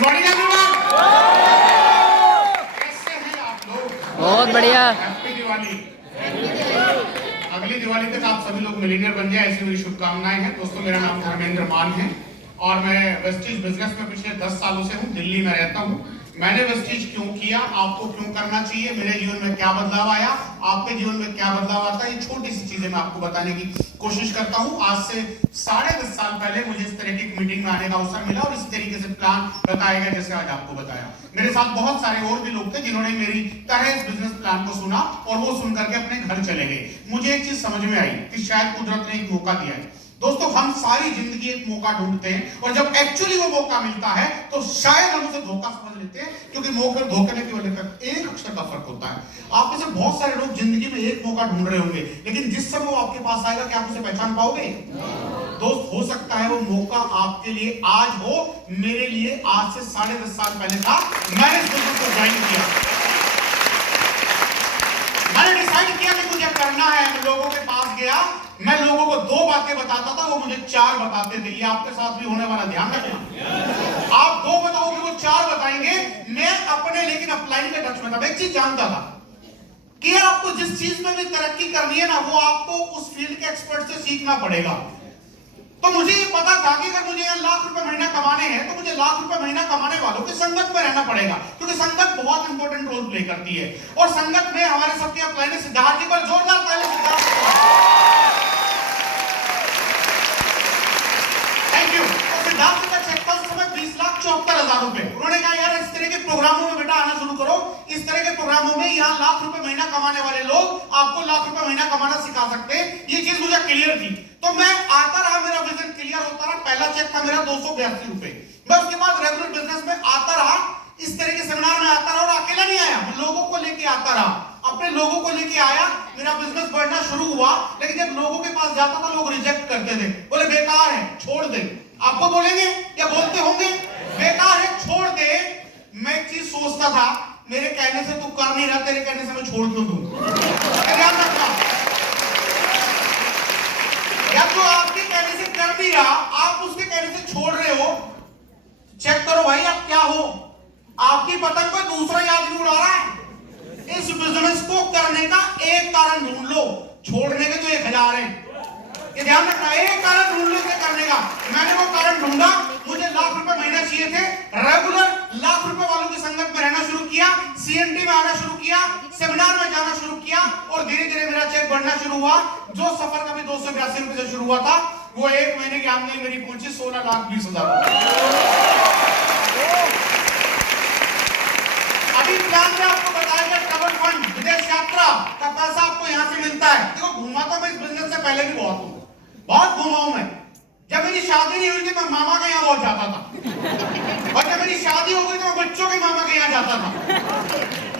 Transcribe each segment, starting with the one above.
Morning everyone. कैसे हैं आप लोग? बहुत बढ़िया। हैप्पी दिवाली। अगली दिवाली तक आप सभी लोग मिलीनियर बन जाए, ऐसी मेरी शुभकामनाएं हैं। दोस्तों, मेरा नाम धर्मेंद्र मान है और मैं वेस्टीज बिजनेस में पिछले 10 सालों से हूँ। दिल्ली में रहता हूँ। मैंने वेस्टीज क्यों किया, आपको क्यों करना चाहिए, मेरे जीवन में क्या बदलाव आया, आपके जीवन में क्या बदलाव आता है, ये छोटी सी चीजें मैं आपको बताने की कोशिश करता हूँ। आज से 10.5 साल पहले मुझे इस तरह की मीटिंग में आने का अवसर मिला और इस तरीके से प्लान बताया गया जैसे आज आपको बताया। मेरे साथ बहुत सारे और भी लोग थे जिन्होंने मेरी तरह इस बिजनेस प्लान को सुना और वो सुन करके अपने घर चले गए। मुझे एक चीज समझ में आई कि शायद कुदरत ने एक मौका दिया है। दोस्तों, हम सारी जिंदगी एक मौका ढूंढते हैं और जब एक्चुअली वो मौका मिलता है तो शायद हम उसे धोखा समझ लेते हैं, क्योंकि मौके धोखे में केवल एक अक्षर का फर्क होता है। आप में से बहुत सारे लोग जिंदगी में एक मौका ढूंढ रहे होंगे, लेकिन जिस समय वो आपके पास आएगा क्या आप उसे पहचान पाओगे? दोस्त, हो सकता है वो मौका आपके लिए आज हो, मेरे लिए आज से 10.5 साल पहले था। मैंने इस बिजनेस को ज्वाइन किया, मैंने डिसाइड किया कि मुझे करना है। मैं लोगों के पास गया, मैं लोगों को 2 बातें बताता था, वो मुझे 4 बताते थे। ये आपके साथ भी होने वाला, ध्यान रखना। आप 2 बताओगे, वो 4 बताएंगे। मैं अपने लेकिन अपलाइन के टच में था। मैं एक चीज जानता था कि आपको जिस चीज में भी तरक्की करनी है ना, वो आपको उस फील्ड के एक्सपर्ट से सीखना पड़ेगा। तो मुझे ये पता था कि अगर मुझे लाख रुपए महीना कमाने हैं तो मुझे लाख रुपए महीना कमाने वालों की संगत में रहना पड़ेगा, क्योंकि संगत बहुत इंपॉर्टेंट रोल प्ले करती है। और संगत में हमारे सबके अपलाइन सिद्धार्थ जी पर जोरदार ताली। Thank you. तो सिद्धार्थ जी का चेक था उस समय 20,74,000 रुपए। उन्होंने कहा, यार इस तरह के प्रोग्रामों में बेटा आना शुरू करो। इस तरह के प्रोग्रामों में यहाँ लाख रुपए महीना कमाने वाले लोग आपको लाख रुपए महीना कमाना सिखा सकते हैं। ये चीज मुझे क्लियर थी, तो मैं आता रहा, मेरा विजन क्लियर होता रहा। पहला चेक था मेरा 282 रुपए। मैं उसके बाद रेगुलर बिजनेस में आता रहा, इस तरह के सेमिनार में आता रहा और अकेला नहीं आया, मैं लोगों को लेके आता रहा, अपने लोगों को लेके आया। मेरा बिजनेस बढ़ना शुरू हुआ, लेकिन जब लोगों के पास जाता था लोग रिजेक्ट करते थे, बोले बेकार है, छोड़ दे। आपको बोलेंगे या बोलते होंगे बेकार है, छोड़ दे। मैं एक चीज सोचता था, मेरे कहने से तू कर नहीं रहा, तेरे कहने से मैं छोड़ क्यों दूं? ध्यान रखना, या तो आपके कहने से कर नहीं रहा, आप उसके कहने से छोड़ रहे हो। चेक करो भाई आप क्या हो। आपकी पतंग कोई दूसरा आदमी उड़ा रहा है। इस बिजनेस को करने का एक कारण ढूंढ लो, छोड़ने के तो 1000 हैं। ये ध्यान रखना, एक कारण ढूंढ लो इसे करने का। मैंने वो कारण ढूंढा, मुझे लाख रुपए महीना चाहिए थे। रेगुलर लाख रुपए वालों की संगत में रहना शुरू किया, सीएनटी में आना शुरू किया, सेमिनार में जाना शुरू किया और धीरे धीरे मेरा चेक बढ़ना शुरू हुआ। जो सफर कभी 282 रुपए से शुरू हुआ था, वो 1 महीने की आमदनी मेरी पहुंची 16,20,000। अभी प्लान में आपको बताया गया ट्रैवल फंड, विदेश यात्रा का पैसा आपको यहाँ से मिलता है। देखो, घूमा तो मैं इस बिजनेस से पहले भी बहुत घूमा हूं मैं। जब मेरी शादी नहीं हुई थी मैं मामा के यहाँ बहुत जाता था, और जब मेरी शादी हो गई तो मैं बच्चों के मामा के यहाँ जाता था।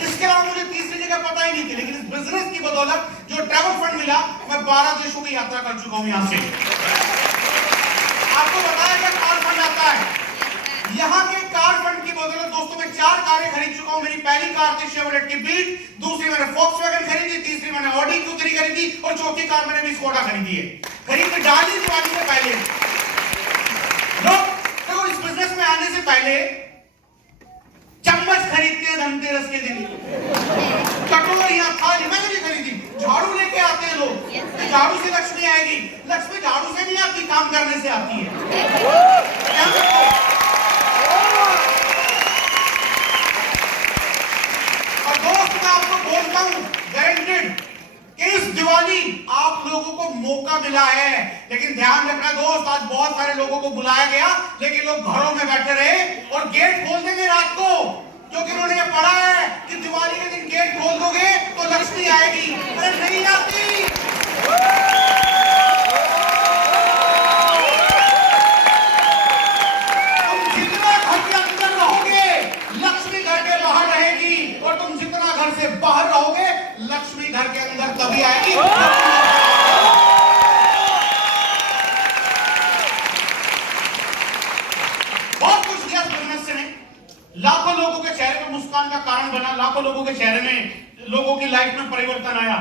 इसके अलावा मुझे तीसरी जगह पता ही नहीं थी, लेकिन इस बिजनेस की बदौलत जो ट्रैवल फंड मिला, मैं 12 देशों की यात्रा कर चुका हूँ यहाँ से। आपको बताया गया कार फंड आता है, यहाँ के कार फंड की बदौलत दोस्तों मैं 4 कारें खरीद चुका हूँ। मेरी पहली कार थी शेवरलेट की बीट, दूसरी मैंने फॉक्सवैगन खरीदी, तीसरी मैंने ऑडी Q3 खरीदी और चौथी कार मैंने भी स्कोडा खरीदी है। खरीद डाली दिवाली से पहले। लोग देखो, इस बिजनेस में आने से पहले चम्मच खरीदते हैं धनतेरस के दिन, कटोरियां, थाली, मैंने भी खरीदी। झाड़ू लेके आते हैं लोग, झाड़ू से लक्ष्मी आएगी। लक्ष्मी झाड़ू से नहीं आती, काम करने से आती है। बोलता हूं गारंटेड कि इस दिवाली आप लोगों को मौका मिला है, लेकिन ध्यान रखना दोस्त, आज बहुत सारे लोगों को बुलाया गया लेकिन लोग घरों में बैठे रहे और गेट खोल देंगे रात को, क्योंकि उन्होंने ये पढ़ा है कि दिवाली के दिन गेट खोल दोगे तो लक्ष्मी आएगी। अरे नहीं आती। तुम जितना घर के अंदर रहोगे लक्ष्मी घर के बाहर रहेगी, और तुम जितना घर से बाहर रहोगे लक्ष्मी घर के अंदर तभी आएगी। बहुत कुछ किया बिजनेस से, लाखों लोगों के चेहरे पर मुस्कान का कारण बना, लाखों लोगों के चेहरे में, लोगों की लाइफ में परिवर्तन आया।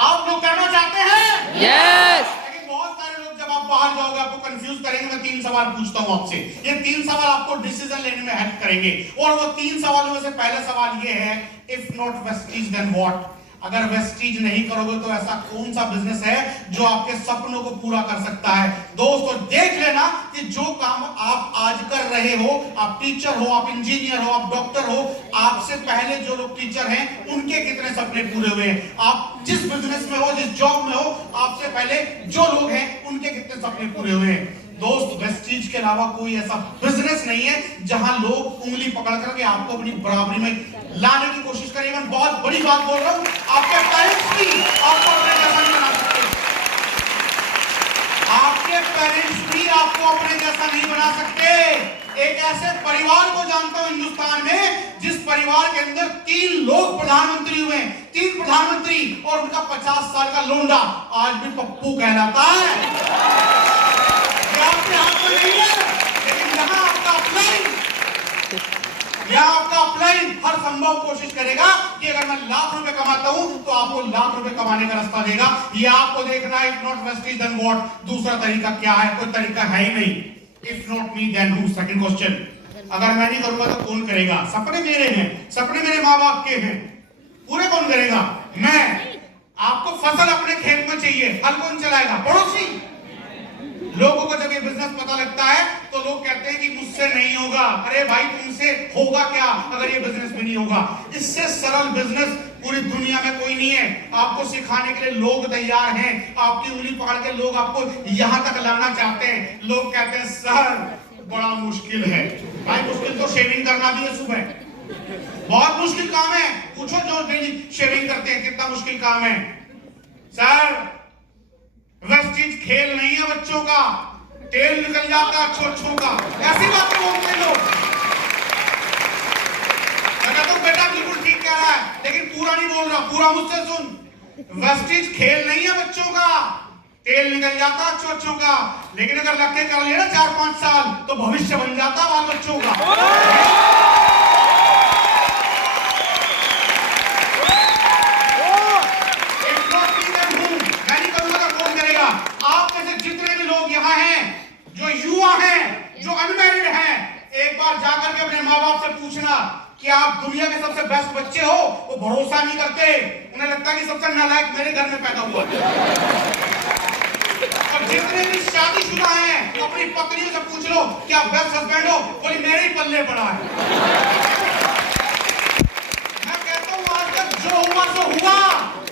आप लोग करना चाहते हैं? यस। लेकिन बहुत सारे लोग जब आप बाहर जाओगे आपको कंफ्यूज करेंगे। मैं 3 सवाल पूछता हूं आपसे, ये 3 सवाल आपको डिसीजन लेने में हेल्प करेंगे। और वो 3 सवालों में से पहला सवाल ये है, if not vesties then what? अगर वेस्टीज नहीं करोगे तो ऐसा कौन सा बिजनेस है जो आपके सपनों को पूरा कर सकता है? दोस्तों देख लेना कि जो काम आप आज कर रहे हो, आप टीचर हो, आप इंजीनियर हो, आप डॉक्टर हो, आपसे पहले जो लोग टीचर हैं उनके कितने सपने पूरे हुए हैं। आप जिस बिजनेस में हो, जिस जॉब में हो, आपसे पहले जो लोग हैं उनके कितने सपने पूरे हुए हैं। दोस्त वेस्टीज के अलावा कोई ऐसा बिजनेस नहीं है जहां लोग उंगली पकड़ करके आपको अपनी बराबरी में लाने की कोशिश करें। मैं बहुत बड़ी बात बोल रहा हूं, आपके पेरेंट्स भी आपको अपने जैसा नहीं बना सकते। आपके पेरेंट्स भी आपको अपने जैसा नहीं बना सकते। एक ऐसे परिवार को जानता हूं हिंदुस्तान में जिस परिवार के अंदर 3 लोग प्रधानमंत्री हुए, 3 प्रधानमंत्री, और उनका 50 साल का लोंडा आज भी पप्पू कहलाता है। आपके हाथ में नहीं है, लेकिन यहाँ आपका अपलाइन हर संभव कोशिश करेगा कि अगर मैं लाख रुपए कमाता हूं तो आपको लाख रुपए कमाने का रास्ता देगा। ये आपको देखना है। If not vesties then what? दूसरा तरीका क्या है? कोई तरीका है ही नहीं। If not me then who? Second question, अगर मैं नहीं करूंगा तो कौन करेगा? सपने मेरे हैं, सपने मेरे माँ बाप के हैं, पूरे कौन करेगा? मैं। आपको फसल अपने खेत में चाहिए, हल कौन चलाएगा? पड़ोसी। लोगों को जब ये बिजनेस पता लगता है तो लोग कहते हैं कि मुझसे नहीं होगा। अरे भाई तुमसे होगा क्या अगर ये बिजनेस भी नहीं होगा? इससे सरल बिजनेस पूरी दुनिया में कोई नहीं है। आपको सिखाने के लिए लोग तैयार हैं, आपकी उंगली पकड़ के लोग आपको यहां तक लाना चाहते हैं। लोग कहते हैं सर बड़ा मुश्किल है। भाई मुश्किल तो शेविंग करना भी है सुबह, बहुत मुश्किल काम है। पूछो जो डेली शेविंग करते हैं कितना मुश्किल काम है। सर वेस्टीज खेल नहीं है बच्चों का, तेल निकल जाता है अच्छों का, ऐसी बातें बोलते हैं लोग। मैं कहता हूं बेटा बिल्कुल ठीक कह रहा है, लेकिन पूरा नहीं बोल रहा, पूरा मुझसे सुन। वेस्टीज खेल नहीं है बच्चों का, तेल निकल जाता अच्छों का, लेकिन अगर लगे कर लिया ना 4-5 साल तो भविष्य बन जाता बाल बच्चों का। जो युवा हैं, जो अनमैरिड हैं, एक बार जाकर के अपने माँ बाप से पूछना कि आप दुनिया के सबसे बेस्ट बच्चे हो। वो भरोसा नहीं करते, उन्हें लगता है कि सबसे नालायक मेरे घर में पैदा हुआ। और जितने भी शादीशुदा हैं अपनी पत्नियों से पूछ लो कि आप बेस्ट हस्बैंड हो, बोली मेरे ही पल्ले पड़ा है। मैं कहता हूं आज तक जो हुआ सो हुआ,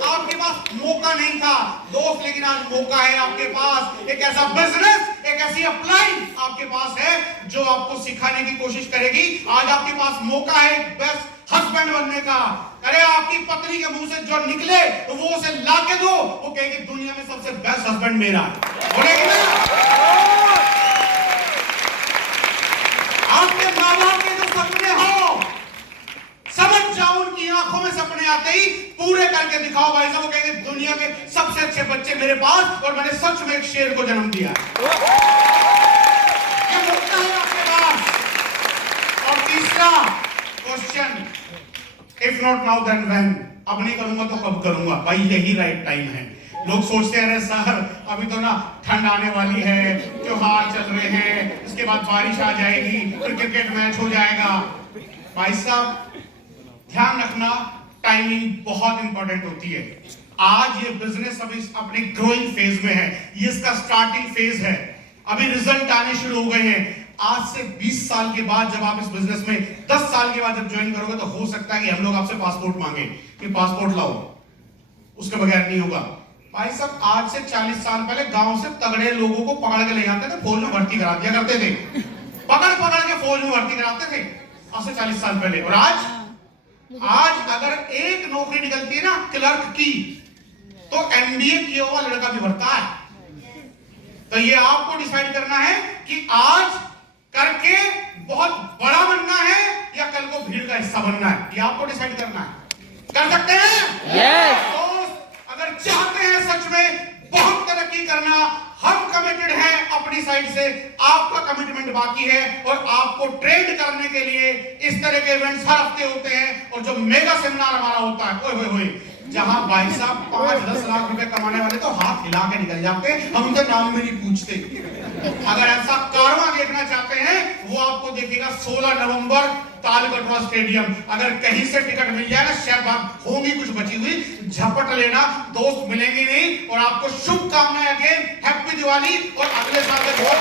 आपके पास मौका नहीं था दोस्त, लेकिन आज मौका है आपके पास। एक ऐसा बिजनेस, एक ऐसी अपलाइन आपके पास है जो आपको सिखाने की कोशिश करेगी। आज आपके पास मौका है बेस्ट हस्बैंड बनने का। अरे आपकी पत्नी के मुंह से जो निकले तो वो उसे ला के दो, वो कहेगी दुनिया में सबसे बेस्ट हस्बैंड मेरा है, बोलेगी ना? आपके माँ बाप के जो सपने हो, समझ जाओ उनकी आंखों में सपने आते ही पूरे करके दिखाओ भाई साहब। वो कहेंगे दुनिया के सबसे अच्छे बच्चे मेरे पास, और मैंने सच में एक शेर को जन्म दिया। ये मौका है आपके पास। और तीसरा question, if not now then when? अब नहीं करूंगा तो कब करूंगा? भाई यही राइट टाइम है। लोग सोचते हैं सर अभी तो ना ठंड आने वाली है, त्योहार चल रहे हैं, इसके बाद बारिश आ जाएगी, फिर क्रिकेट मैच हो जाएगा। भाई साहब ध्यान रखना, टाइमिंग बहुत इंपॉर्टेंट होती है। आज ये बिजनेस अभी अपने ग्रोइंग फेज में है, ये इसका स्टार्टिंग फेज है, अभी रिजल्ट आने शुरू हो गए हैं। आज से 20 साल के बाद जब आप इस बिजनेस में 10 साल के बाद जब ज्वाइन करोगे तो हो सकता है कि हम लोग आपसे पासपोर्ट मांगे कि पासपोर्ट लाओ, उसके बगैर नहीं होगा। भाई साहब आज से 40 साल पहले गांव से तगड़े लोगों को पकड़ के ले जाते थे, फौज में भर्ती करा दिया करते थे, पकड़ के फौज में भर्ती कराते थे आज से 40 साल पहले। और आज अगर एक नौकरी निकलती है ना क्लर्क की, तो एमबीए किया हुआ लड़का भी भरता है। तो ये आपको डिसाइड करना है कि आज करके बहुत बड़ा बनना है या कल को भीड़ का हिस्सा बनना है, ये आपको डिसाइड करना है। कर सकते हैं? Yes. तो अगर चाहते हैं सच में बहुत तरक्की करना, हम कमिटेड हैं अपनी साइड से, आपका कमिटमेंट बाकी है। और आपको ट्रेंड करने के लिए इस तरह के इवेंट्स हर हफ्ते होते हैं, और जो मेगा सेमिनार हमारा होता है, ओए होए होए, जहां भाई साहब 5-10 लाख रुपए कमाने वाले तो हाथ हिला के निकल जाते, हम उनका नाम भी नहीं पूछते। अगर ऐसा कारवां देखना चाहते हैं वो आपको देखेगा 16 नवंबर तालकटोरा स्टेडियम। अगर कहीं से टिकट मिल जाएगा, शायद बात होगी कुछ बची हुई, झपट लेना, दोस्त मिलेंगे नहीं। और आपको शुभकामनाएं, अगेन हैप्पी दिवाली और अगले साल तक बहुत